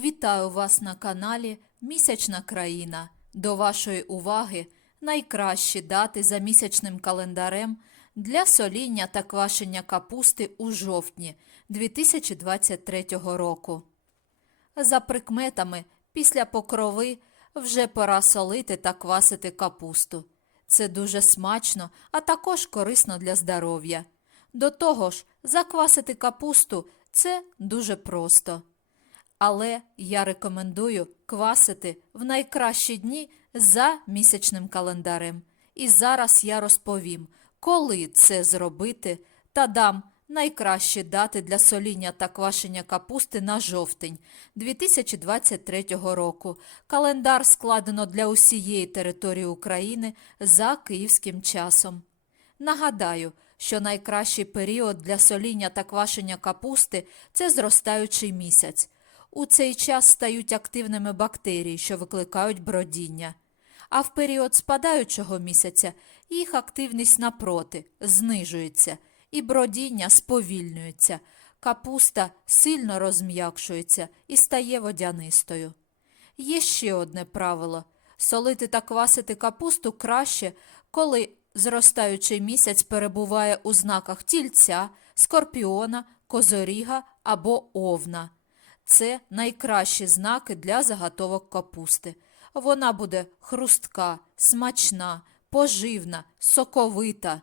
Вітаю вас на каналі Місячна країна. До вашої уваги найкращі дати за місячним календарем для соління та квашення капусти у жовтні 2023 року. За прикметами, після покрови вже пора солити та квасити капусту. Це дуже смачно, а також корисно для здоров'я. До того ж, заквасити капусту це дуже просто. Але я рекомендую квасити в найкращі дні за місячним календарем. І зараз я розповім, коли це зробити, та дам найкращі дати для соління та квашення капусти на жовтень 2023 року. Календар складено для усієї території України за київським часом. Нагадаю, що найкращий період для соління та квашення капусти це зростаючий місяць. У цей час стають активними бактерії, що викликають бродіння. А в період спадаючого місяця їх активність напроти знижується, і бродіння сповільнюється, капуста сильно розм'якшується і стає водянистою. Є ще одне правило солити та квасити капусту краще, коли зростаючий місяць перебуває у знаках тільця, скорпіона, козоріга або овна. Це найкращі знаки для заготовок капусти. Вона буде хрустка, смачна, поживна, соковита.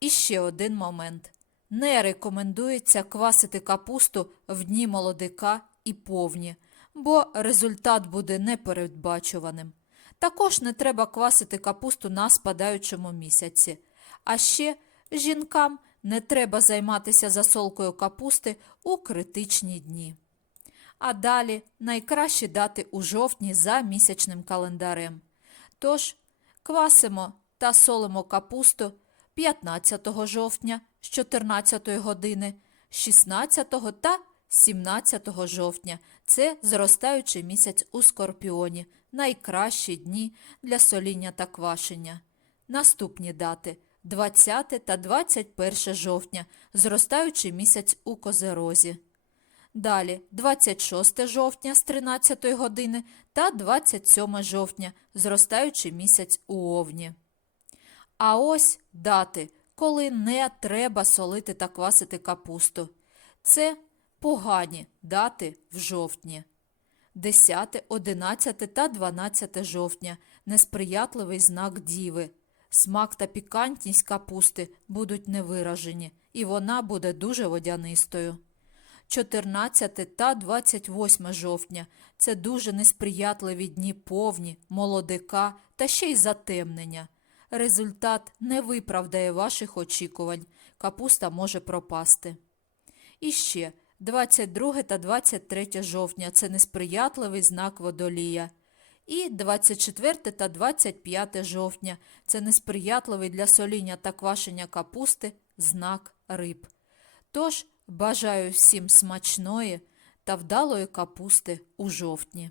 І ще один момент. Не рекомендується квасити капусту в дні молодика і повні, бо результат буде непередбачуваним. Також не треба квасити капусту на спадаючому місяці. А ще жінкам не треба займатися засолкою капусти у критичні дні. А далі найкраще дати у жовтні за місячним календарем. Тож квасимо та солимо капусту 15 жовтня з 14 години, 16 та 17 жовтня. Це зростаючий місяць у скорпіоні, найкращі дні для соління та квашення. Наступні дати 20 та 21 жовтня, зростаючий місяць у козерозі. Далі 26 жовтня з 13 години та 27 жовтня, зростаючий місяць у овні. А ось дати, коли не треба солити та квасити капусту. Це погані дати в жовтні. 10, 11 та 12 жовтня несприятливий знак діви. Смак та пікантність капусти будуть невиражені, і вона буде дуже водянистою. 14 та 28 жовтня це дуже несприятливі дні повні, молодика та ще й затемнення. Результат не виправдає ваших очікувань, капуста може пропасти. І ще 22 та 23 жовтня це несприятливий знак водолія. І 24 та 25 жовтня це несприятливий для соління та квашення капусти знак риб. Тож бажаю всім смачної та вдалої капусти у жовтні.